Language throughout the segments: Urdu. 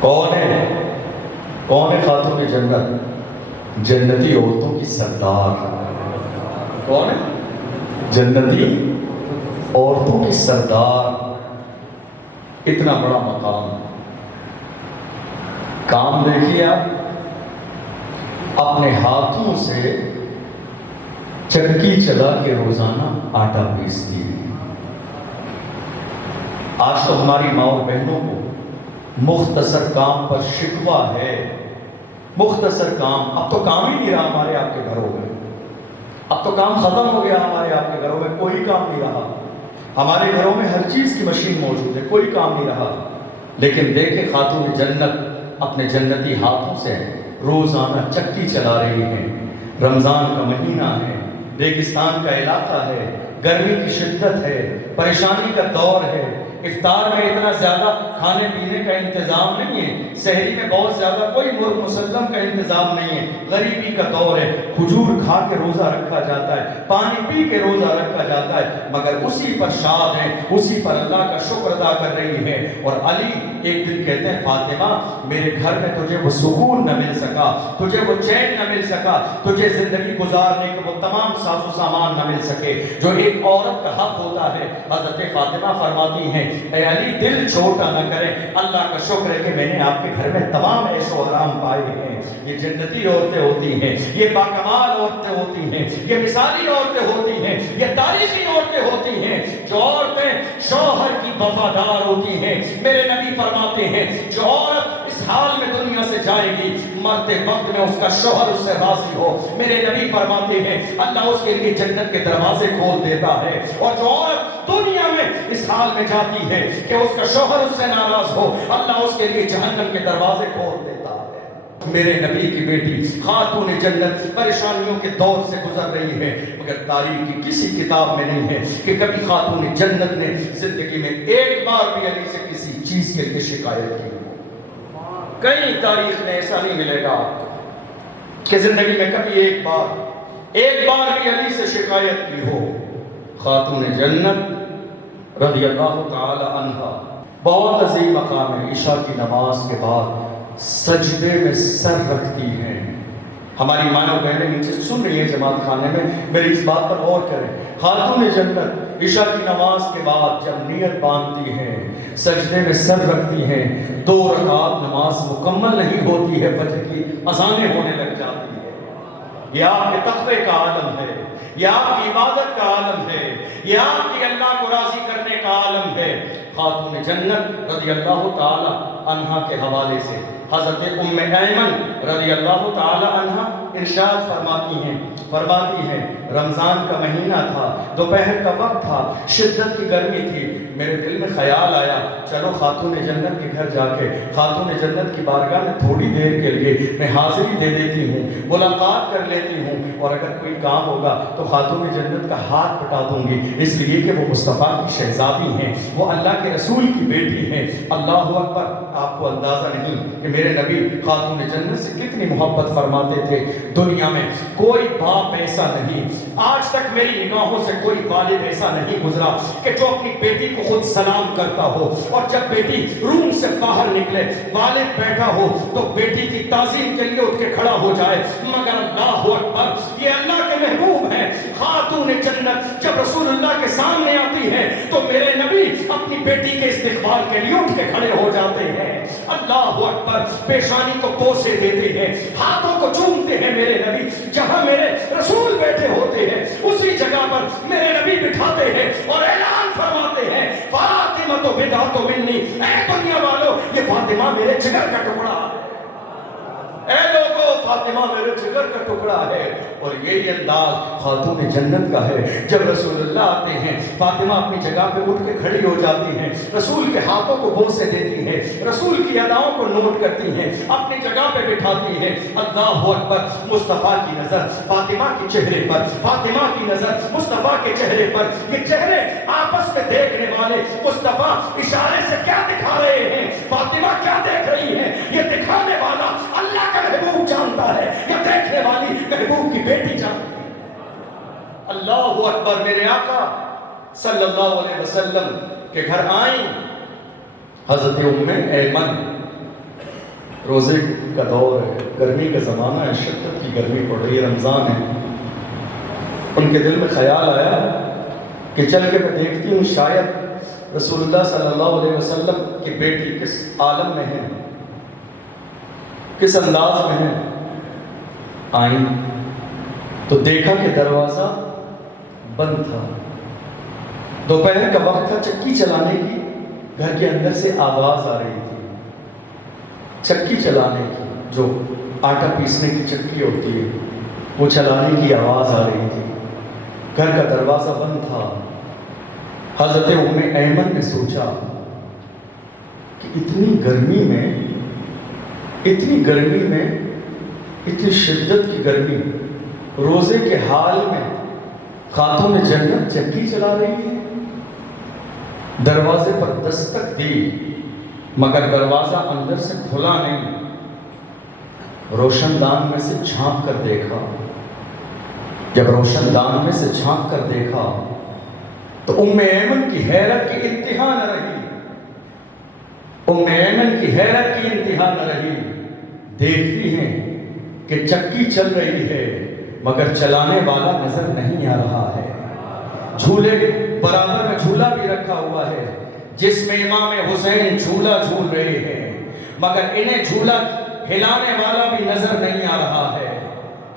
کون ہے؟ کون ہے خاتون جنت؟ جنتی عورتوں کی سردار۔ کون ہے؟ جنتی عورتوں کی سردار۔ اتنا بڑا مقام، کام دیکھیے آپ، اپنے ہاتھوں سے چکی چلا کے روزانہ آٹا پیستی ہے۔ آج تو ہماری ماں اور بہنوں کو مختصر کام پر شکوہ ہے۔ مختصر کام، اب تو کام ہی نہیں رہا ہمارے آپ کے گھروں میں، اب تو کام ختم ہو گیا ہمارے آپ کے گھروں میں، کوئی کام نہیں رہا۔ ہمارے گھروں میں ہر چیز کی مشین موجود ہے، کوئی کام نہیں رہا۔ لیکن دیکھیں خاتون جنت اپنے جنتی ہاتھوں سے روزانہ چکی چلا رہی ہیں۔ رمضان کا مہینہ ہے، ریگستان کا علاقہ ہے، گرمی کی شدت ہے، پریشانی کا دور ہے، افطار میں اتنا زیادہ کھانے پینے کا انتظام نہیں ہے، سحری میں بہت زیادہ کوئی مسلم کا انتظام نہیں ہے، غریبی کا دور ہے، کھجور کھا کے روزہ رکھا جاتا ہے، پانی پی کے روزہ رکھا جاتا ہے، مگر اسی پر شاد ہے، اسی پر اللہ کا شکر ادا کر رہی ہے۔ اور علی ایک دن کہتے ہیں فاطمہ میرے گھر میں تجھے وہ سکون نہ مل سکا، تجھے وہ چین نہ مل سکا، تجھے زندگی گزارنے کے وہ تمام ساز و سامان نہ مل سکے جو ایک عورت کا حق ہوتا ہے۔ حضرت فاطمہ فرماتی ہیں اے علی دل چھوٹا نہ کریں، اللہ کا شکر ہے کہ میں نے آپ کے گھر میں تمام عیش و آرام پائے ہیں۔ یہ جنتی عورتیں ہوتی ہیں، یہ باکمال عورتیں ہوتی ہیں، یہ مثالی عورتیں ہوتی ہیں، یہ تاریخی عورتیں ہوتی ہیں، جو عورتیں شوہر کی وفادار ہوتی ہیں۔ میرے نبی فرماتے ہیں جو عورت اس حال میں دنیا سے جائے گی مرتے وقت میں اس کا شوہر اس سے راضی ہو، میرے نبی فرماتے ہیں اللہ اس کے لیے جنت کے دروازے کھول دیتا ہے۔ اور جو عورت دنیا میں اس حال میں جاتی ہے کہ اس کا شوہر اس سے ناراض ہو، اللہ اس کے لیے جہنم کے دروازے کھول دیتا ہے۔ میرے نبی کی بیٹی خاتون جنت پریشانیوں کے دور سے گزر رہی ہے، مگر تاریخ کی کسی کتاب میں نہیں ہے کہ کبھی خاتون جنت نے زندگی میں ایک بار بھی علی سے کسی چیز کے لیے شکایت کی ہو۔ کئی تاریخ میں ایسا نہیں ملے گا کہ زندگی میں کبھی ایک بار بھی علی سے شکایت کی ہو۔ خاتون جنت رضی اللہ تعالی عنہ بہت عظیم مقام ہے، عشاء کی نماز کے بعد سجدے میں سر رکھتی ہیں۔ ہماری ماں اور بہنیں نیچے سن رہی ہیں جماعت خانے میں، میری اس بات پر غور کریں۔ خاتون جنت عشاء کی نماز کے بعد جب نیت باندھتی ہیں، سجدے میں سر رکھتی ہیں، 2 رکعت نماز مکمل نہیں ہوتی ہے، فجر کی اذانیں ہونے لگ جاتی ہے۔ یہ آپ کے تقوی کا عالم ہے، یہ آپ کی عبادت کا عالم ہے، یہ آپ کی اللہ کو راضی کرنے کا عالم ہے۔ خاتون جنت رضی اللہ تعالی عنہا کے حوالے سے حضرت ام ایمن رضی اللہ تعالی عنہ ارشاد فرماتی ہیں رمضان کا مہینہ تھا، دوپہر کا وقت تھا، شدت کی گرمی تھی، میرے دل میں خیال آیا چلو خاتون جنت کے گھر جا کے خاتون جنت کی بارگاہ میں تھوڑی دیر کے لیے میں حاضری دے دیتی ہوں، ملاقات کر لیتی ہوں، اور اگر کوئی کام ہوگا تو خاتون جنت کا ہاتھ بٹا دوں گی، اس لیے کہ وہ مصطفیٰ کی شہزادی ہیں، وہ اللہ کے رسول کی بیٹی ہیں۔ اللہ اکبر! آپ کو اندازہ نہیں کہ میرے نبی خاتون جنت سے کتنی محبت فرماتے تھے۔ دنیا میں کوئی باپ ایسا نہیں، آج تک میری نگاہوں سے کوئی والد ایسا نہیں گزرا کہ جو اپنی بیٹی کو خود سلام کرتا ہو، اور جب بیٹی روم سے باہر نکلے والد بیٹھا ہو تو بیٹی کی تعظیم کے لیے اٹھ کے کھڑا ہو جائے۔ مگر اللہ اکبر، یہ اللہ کے محبوب ہیں خاتون جنت جب رسول اللہ کے سامنے آتی ہے تو میرے نبی اپنی بیٹی کے استقبال کے لیے اٹھ کے کھڑے ہو جاتے ہیں۔ اللہ اکبر! پیشانی کو بوسے دیتے ہیں، ہاتھوں کو چومتے ہیں میرے نبی، جہاں میرے رسول بیٹھے ہوتے ہیں اسی جگہ پر میرے نبی بٹھاتے ہیں اور اعلان فرماتے ہیں فاطمہ تو بضعۃ منی، اے دنیا والوں یہ فاطمہ میرے جگر کا ٹکڑا ہے، اے لوگوں فاطمہ میرے جگر کا ٹکڑا ہے۔ اور یہی انداز خاتون جنت کا ہے، جب رسول اللہ آتے ہیں فاطمہ اپنی جگہ پہ اٹھ کے کھڑی ہو جاتی ہیں، رسول کے ہاتھوں کو بوسے دیتی ہیں، رسول کی اداؤں کو نوٹ کرتی ہیں، اپنی جگہ پہ بٹھاتی ہیں۔ اللہ اکبر! مصطفیٰ کی نظر فاطمہ کے چہرے پر، فاطمہ کی نظر مصطفیٰ کے چہرے پر، یہ چہرے آپس میں دیکھنے والے مصطفیٰ اشارے سے کیا دکھا رہے ہیں، فاطمہ کیا دیکھ رہی ہیں، یہ دکھانے والا اللہ کا محبوب جانتا ہے یا دیکھنے والی محبوب کی بیٹی جانتی ہے۔ اللہ اکبر! میرے آقا صلی اللہ علیہ وسلم کے گھر آئیں حضرت ام ایمن روزے کا دور ہے، گرمی کا زمانہ ہے، شدت کی گرمی پڑ رہی ہے، رمضان ہے۔ ان کے دل میں خیال آیا کہ چل کے میں دیکھتی ہوں شاید رسول اللہ صلی اللہ علیہ وسلم کی بیٹی کس عالم میں ہے، کس انداز میں ہے۔ آئیں تو دیکھا کہ دروازہ بند تھا، دوپہر کا وقت تھا، چکی چلانے کی گھر کے اندر سے آواز آ رہی تھی، چکی چلانے کی، جو آٹا پیسنے کی چکی ہوتی ہے وہ چلانے کی آواز آ رہی تھی، گھر کا دروازہ بند تھا۔ حضرت ام ایمن نے سوچا کہ اتنی گرمی میں، اتنی شدت کی گرمی، روزے کے حال میں خاتون جنت چکی چلا رہی ہے۔ دروازے پر دستک دی مگر دروازہ اندر سے کھلا نہیں، روشن دان میں سے جھانک کر دیکھا۔ جب روشن دان میں سے جھانک کر دیکھا تو ام ایمن کی حیرت کی انتہا نہ رہی، ام ایمن کی حیرت کی انتہا نہ رہی۔ دیکھتی ہیں کہ چکی چل رہی ہے مگر چلانے والا نظر نہیں آ رہا ہے۔ جھولے برابر میں جھولا بھی رکھا ہوا ہے جس میں امام حسین جھولا جھول رہے ہیں مگر انہیں جھولا ہلانے والا بھی نظر نہیں آ رہا ہے۔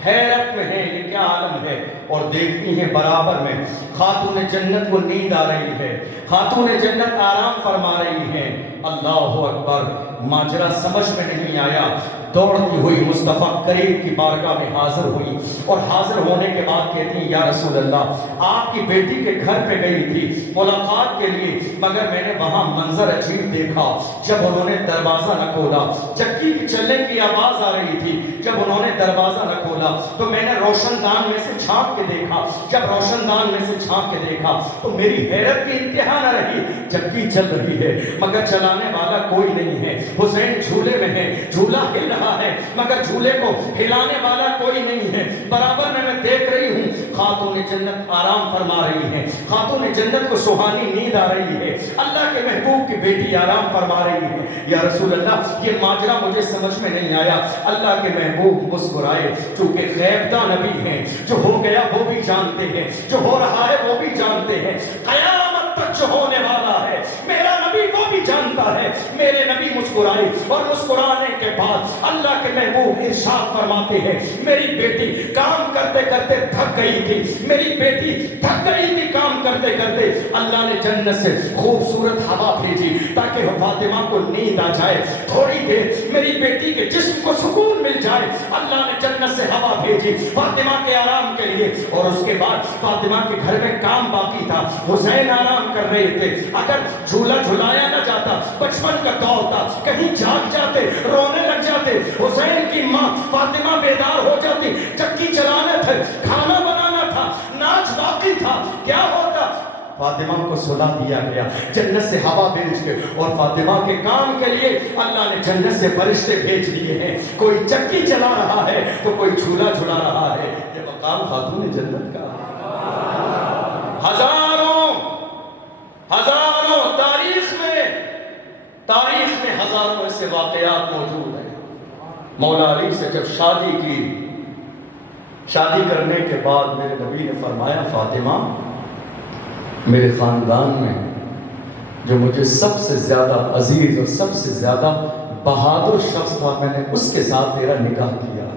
حیرت میں ہے یہ کیا عالم ہے، اور دیکھتی ہیں برابر میں خاتون جنت کو نیند آ رہی ہے، خاتون جنت آرام فرما رہی ہے۔ اللہ اکبر، ماجرا سمجھ میں نہیں آیا، دوڑتی ہوئی مصطفیٰ کریم کی بارگاہ میں حاضر ہوئی، اور حاضر ہونے کے بعد کہتی ہیں یا رسول اللہ، آپ کی بیٹی کے گھر پہ گئی تھی ملاقات کے لیے مگر میں نے وہاں منظر عجیب دیکھا۔ جب انہوں نے دروازہ نہ کھولا، چکی کی چلنے کی آواز آ رہی تھی، جب انہوں نے دروازہ نہ کھولا تو میں نے روشن دان میں سے جھانک کے دیکھا، جب روشن دان میں سے جھانک کے دیکھا تو میری حیرت کی انتہا نہ رہی۔ چکی چل رہی ہے مگر چلانے والا کوئی نہیں ہے، حسین جھولے میں ہے، جھولا ہل رہا ہے مگر جھولے کو ہلانے والا کوئی نہیں ہے۔ برابر میں دیکھ رہی ہوں خاتون جنت آرام فرما رہی ہے، خاتون جنت کو سہانی نیند آ رہی ہے، اللہ کے محبوب کی بیٹی آرام فرما رہی ہے۔ یا رسول اللہ، یہ ماجرا مجھے سمجھ میں نہیں آیا۔ اللہ کے محبوب مسکرائے، چونکہ غیب داں نبی ہیں، جو ہو گیا وہ بھی جانتے ہیں، جو ہو رہا ہے وہ بھی جانتے ہیں، قیامت تک جو ہونے والا ہے میرا نبی وہ بھی جانتا ہے۔ میرے نبی مسکرائے، اور مسکرانے کے بعد اللہ کے محبوب ارشاد فرماتے ہیں میری بیٹی کام کرتے کرتے تھک گئی تھی، میری بیٹی تھک گئی تھی کام کرتے کرتے، اللہ نے جنت سے خوبصورت ہوا بھیجی تاکہ فاطمہ کو نیند آ جائے، تھوڑی دیر میری بیٹی کے جسم کو سکون مل جائے۔ اللہ نے جنت سے ہوا بھیجی فاطمہ کے آرام کے لیے، اور اس کے بعد فاطمہ کے گھر میں کام باقی تھا، حسین آرام کر رہے تھے۔ اگر جھولا جھلایا نہ جاتا، بچپن کا دور تھا، کہیں جاگ جاتے، رونے لگ جاتے، حسین کی ماں فاطمہ بیدار ہو جاتی، چکی چلانا تھا، کھانا بنانا تھا، ناچ باقی تھا، کیا ہوتا؟ فاطمہ کو سلا دیا گیا جنت سے ہوا بھیج کے، اور فاطمہ کے کام کے لیے اللہ نے جنت سے فرشتے بھیج دیے ہیں۔ کوئی چکی چلا رہا ہے تو کوئی جھولا جھلا رہا ہے۔ یہ مقام خاتون جنت کا، ہزاروں تاریخ میں ہزاروں ایسے واقعات موجود ہیں۔ مولا علی سے جب شادی کی، شادی کرنے کے بعد میرے نبی نے فرمایا فاطمہ، میرے خاندان میں جو مجھے سب سے زیادہ عزیز اور سب سے زیادہ بہادر شخص تھا، میں نے اس کے ساتھ تیرا نکاح کیا۔